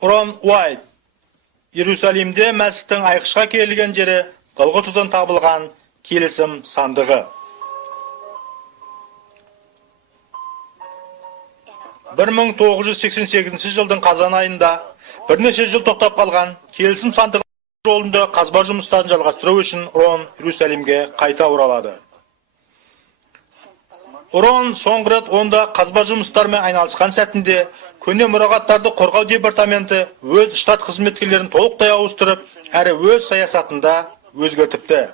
Ron White, Иерусалимде мәсіхтің айқышқа келген жері Голготадан табылған келісім сандығы. 1988 жылдың қазан айында бірнеше жыл тоқтап қалған келісім сандығы жолында қазба жұмыстарын жалғастыру үшін Рон Иерусалимге қайта оралады. Рон соңғы рет онда қазба жұмыстарымен айналысқан сәтінде көне мұрағаттарды қорғау департаменті өз штат қызметкерлерін толықтай ауыстырып, әрі өз саясатында өзгертіпті.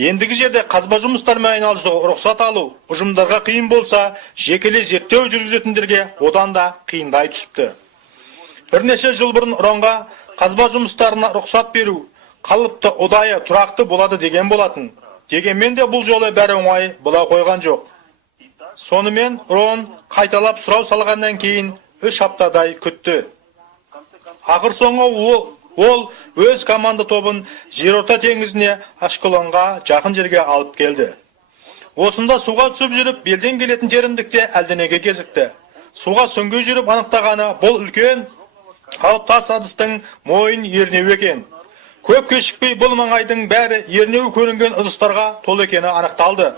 Ендігі жерде қазба жұмыстарымен айналысуға рұқсат алу ұжымдарға қиын болса, жекелей зерттеу жүргізетіндерге одан да қиындай түсіпті. Бірнеше жыл бұрын Ронға қазба жұмыстарына рұқсат беру қалыпты, ұдайы, тұрақты болады деген болатын. Дегенмен де бұл жолы бәрі оңай бола қойған жоқ. Сонымен Рон қайталап сұрау салғаннан кейін 3 аптадай күтті. Ақыр соңы ол өз команда тобын Жерорта теңізіне Ашкелонға жақын жерге алып келді. Осында суға түсіп жүріп, белден келетін тереңдікте әлденеге кезікті. Суға сүңгі жүріп анықтағаны бұл үлкен алып тас ыдыстың мойын ернеуі екен. Көп кешікпей бұл маңайдың бәрі ернеуі көрінген ыдыстарға толы екені анықталды.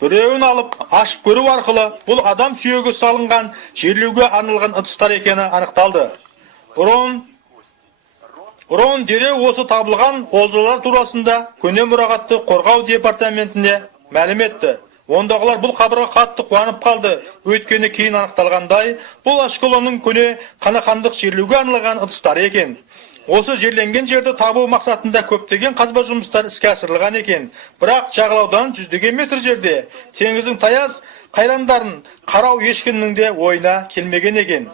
Біреуін алып ашып көру арқылы бұл адам сүйегі салынған жерлеуге арналған ыдыстар екені анықталды. Рон дереу осы табылған олжалар турасында көне мұрағатты қорғау департаментіне мәлім етті. Ондағылар бұл хабарға қатты қуанып қалды. Өйткені кейін анықталғандай, бұл Ашкелонның көне қанақандық жерлеуге арналған ыдыстары екен. Осы жерленген жерді табу мақсатында көптеген қазба жұмыстар іске асырылған екен. Бірақ жағалаудан жүздеген метр жерде теңіздің таяз қайрандарын қарау ешкімнің де ойына келмеген екен.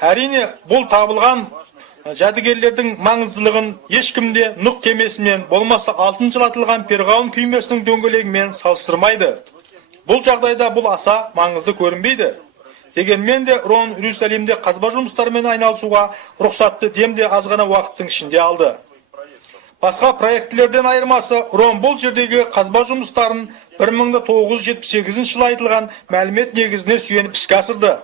Әрине, бұл табылған жәдігерлердің маңыздылығын ешкімде нұқ кемесімен, болмаса алтын жылатылған перғауын күймесінің дөңгелегімен салыстырмайды. Бұл жағдайда бұл аса маңызды көрінбейді. Дегенмен де Рон Иерусалимде қазба жұмыстарымен айналысуға рұқсатты демде азғана уақыттың ішінде алды. Басқа проектілерден айырмасы, Рон бұл жердегі қазба жұмыстарын 1978 жылы айтылған мәлімет негізіне сүйеніп іске асырды.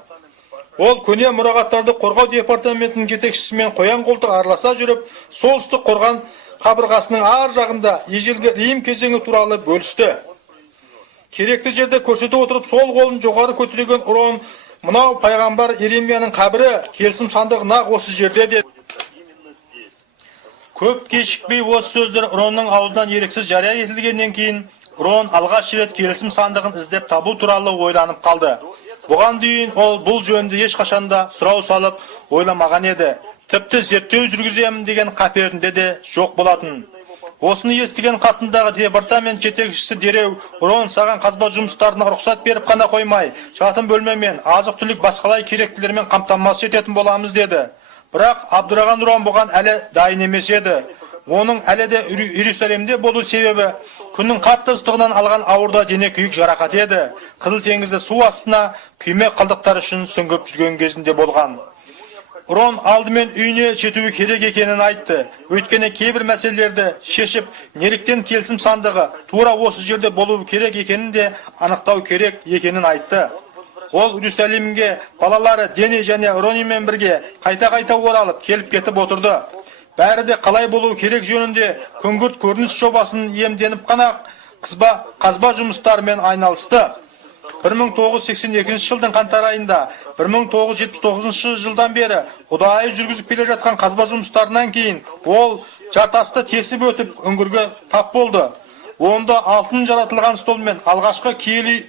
Ол көне мұрағаттарды қорғау департаментінің жетекшісімен қоян қолтық араласа жүріп, солтүстік қорған қабырғасының ар жағында ежелгі Рим кезеңі туралы бөлісті. Керекті жерде көрсете отырып, сол қолын жоғары көтерген Рон, мынау пайғамбар Иеремияның қабірі, келісім сандығы нақ осы жерде деді. Көп кешікпей осы сөздер Ронның аузынан еріксіз жария етілгеннен кейін, Рон алғаш рет келісім сандығын іздеп табу туралы ойланып қалды. Бұған дейін ол бұл жөнінде ешқашанда сұрау салып ойламаған еді. Тіпті зерттеу жүргіземін деген қаперінде де жоқ болатын. Осыны естіген қасындағы департамент жетекшісі дереу Рон саған қазба жұмыстарына рұқсат беріп қана қоймай, жатын бөлмемен, азық-түлік басқалай керектілермен қамтамасыз ететін боламыз деді. Бірақ абдыраған Рон бұған әлі дайын емес еді. Оның әлі де Иерусалимде болу себебі күннің қатты ыстығынан алған ауырда дене күйік жарақат еді. Қызыл теңізі су астына күйме қалдықтар үшін сүңгіп жүрген кезінде болған. Рон алдымен үйіне жетуі керек екенін айтты. Өйткені кейбір мәселелерді шешіп, неліктен келісім сандығы тура осы жерде болуы керек екенін де анықтау керек екенін айтты. Ол Иерусалимге балалары Дени және Ронимен бірге қайта-қайта оралып келіп кетіп отырды. Бәрі де қалай болу керек жөнінде күңгірт көрініс жобасын иемденіп қана қазба жұмыстарымен айналысты. 1982 жылдың қаңтар айында 1979 жылдан бері ұдайы жүргізіп келе жатқан қазба жұмыстарынан кейін ол жартасты тесіп өтіп үңгірге тап болды. Онда алтын жаратылған стол мен алғашқы киелі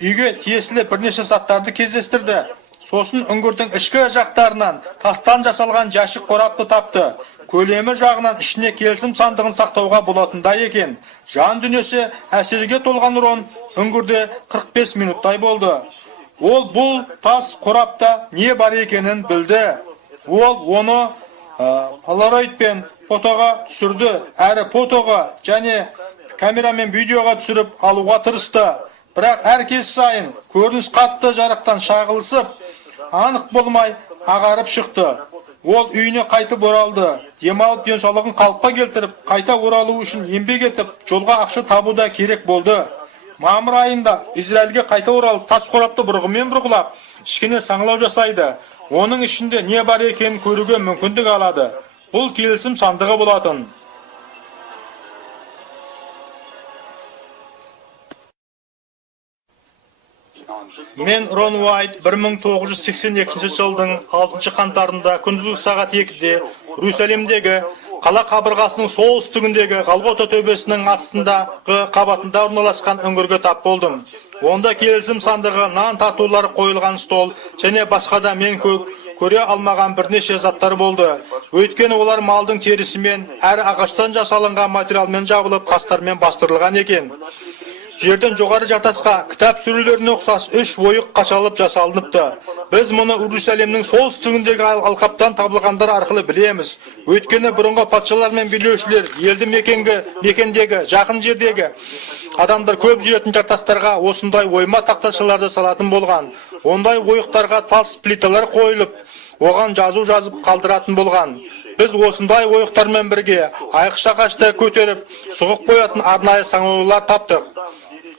үйге тиесілі бірнеше заттарды кездестірді. Сосын үңгірдің ішкі жақтарынан тастан жасалған жәшік қорапты тапты. Көлемі жағынан ішіне келісім сандығын сақтауға болатындай екен. Жан дүниесі әсерге толған Рон үңгірде 45 минуттай болды. Ол бұл тас қорапта не бар екенін білді. Ол оны полароидпен фотоға түсірді, әрі фотоға және камерамен видеоға түсіріп алуға тырысты. Бірақ әр кез сайын көрініс қатты жарықтан шағылысып, анық болмай ағарып шықты. Ол үйіне қайтып оралды. Демалып денсаулығын қалыпқа келтіріп, қайта оралу үшін еңбек етіп, жолға ақша табу да керек болды. мамыр айында Израильге қайта оралып, тас қорапты бұрғымен бұрғылап, ішкене саңылау жасайды. Оның ішінде не бар екенін көруге мүмкіндік алады. Бұл келісім сандығы болатын. Мен Рон Уайт 1982 жылдың 6 қаңтарында күндіз сағат 2-де Иерусалимдегі қала қабырғасының солтүстігіндегі Голгота төбесінің астындағы қабатында орналасқан үңгірге тап болдым. Онда келісім сандығы, нан татулары қойылған стол және басқа да мен көре алмаған бірнеше заттар болды. Өйткені олар малдың терісімен, әрі ағаштан жасалынған материалмен жабылып, тастармен бастырылған екен. Жерден жоғары жартасқа кітап сүрелеріне ұқсас 3 ойық қашалып жасалыныпты. Біз мұны Иерусалимнің солтүстігіндегі алқаптан табылғандар арқылы білеміз. Өйткені бұрынғы патшалар мен билеушілер елді мекендегі, жақын жердегі адамдар көп жүретін жартастарға осындай ойма тақташаларды салатын болған. Ондай ойықтарға тас плиталар қойылып, оған жазу жазып қалдыратын болған. Біз осындай ойықтармен бірге айқыш ағашты көтеріп, сұғып қоятын арнайы саңылаулар таптық.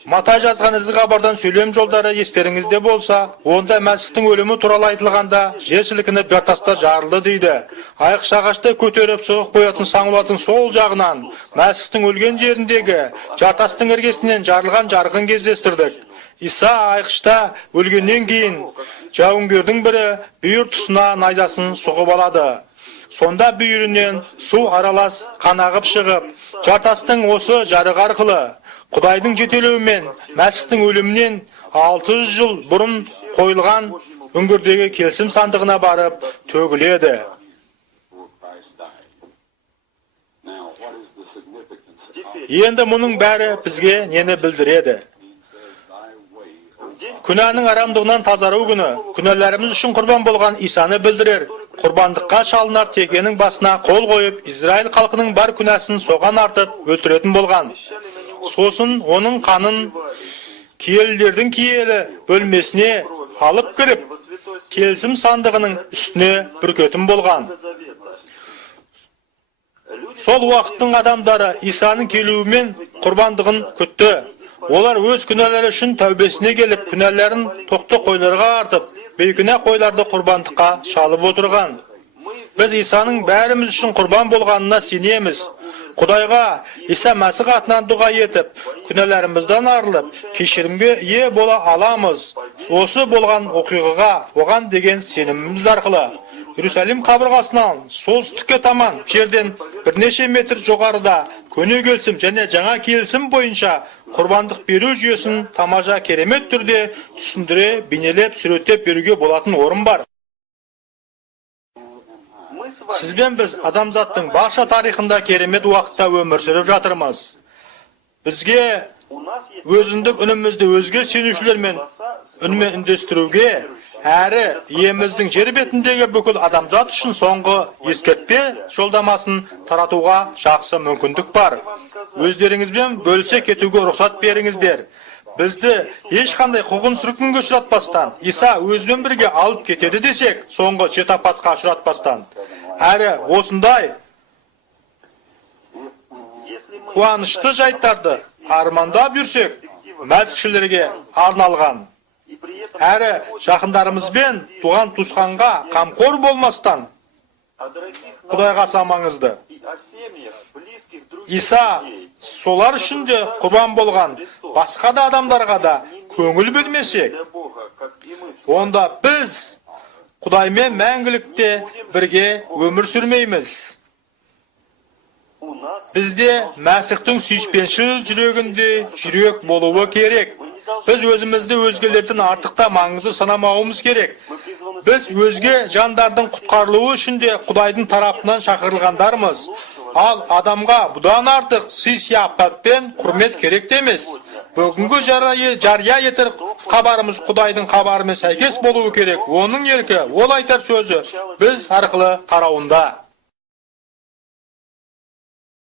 Матай жазған ізі хабардан сөйлем жолдары естеріңізде болса, онда Мәсіхтің өлімі туралы айтылғанда жер сілкініп жартастар жарылды дейді. Айқыш ағашты көтеріп сұғып қоятын саңылаудың сол жағынан Мәсіхтің өлген жеріндегі жартастың іргесінен жарылған жарығын кездестірдік. Иса айқышта өлгеннен кейін жауынгердің бірі бүйір тұсына найзасын сұғып алады. Сонда бүйірінен су аралас қан ағып шығып, жартастың осы жарығы арқылы Құдайдың жетелеуімен Мәсіхтің өлімінен 600 жыл бұрын қойылған үңгірдегі келісім сандығына барып төгіледі. Енді мұның бәрі бізге нені білдіреді? Күнәнің арамдығынан тазару күні, күнәләріміз үшін құрбан болған Исаны білдірер. Құрбандыққа шалынар текенің басына қол қойып, Израиль халқының бар күнәсін соған артып өлтіретін болған. Сосын оның қанын киелілердің киелі бөлмесіне алып кіріп, келісім сандығының үстіне бүркетін болған. Сол уақыттың адамдары Исаның келуімен құрбандығын күтті. Олар өз күнәлері үшін тәубесіне келіп, күнәлерін тоқты қойларға артып, бейкүнә қойларды құрбандыққа шалып отырған. Біз Исаның бәріміз үшін құрбан болғанына сенеміз. Құдайға Иса Мәсіх атынан дұға етіп, күнәләрімізден арылып, кешірімге ие бола аламыз. Осы болған оқиғаға оған деген сеніміміз арқылы Иерусалим қабырғасынан солтүстікке таман жерден бірнеше метр жоғарыда көне келісім және жаңа келісім бойынша құрбандық беру жүйесін тамаша керемет түрде түсіндіре, бейнелеп, суреттеп беруге болатын орын бар. Сізбен біз адамзаттың барша тарихында керемет уақытта өмір сүріп жатырмыз. Бізге өзіндік үнімізді өзге сенушілермен үнмен үндестіруге, әрі иеміздің жер бетіндегі бүкіл адамзат үшін соңғы ескертпе жолдамасын таратуға жақсы мүмкіндік бар. Өздеріңізбен бөлісе кетуге рұқсат беріңіздер. Бізді ешқандай қуғын-сүргінге ұшыратпастан, Иса өзімен бірге алып кетеді десек, соңғы жеті апатқа ұшыратпастан. Әрі осындай қуанышты жайттарды армандап жүрсек, мәсіхшілерге арналған. Әрі жақындарымызбен туған туысқанға қамқор болмастан Құдайға самаңызды. Иса солар үшін де құрбан болған басқа да адамдарға да көңіл бөлмесек, онда біз Құдаймен мәңгілікте бірге өмір сүрмейміз. Бізде Мәсіхтің сүйіспеншіл жүрегінде жүрек болуы керек. Біз өзімізді өзгелерден артықта маңызы санамауымыз керек. Біз өзге жандардың құтқарылуы үшін де Құдайдың тарапынан шақырылғандармыз. Ал адамға бұдан артық сый-сияпат пен құрмет керек емес. Бүгінгі жария етер хабарымыз Құдайдың хабарымен сәйкес болуы керек. Оның еркі, ол айтар сөзі біз арқылы тарауында.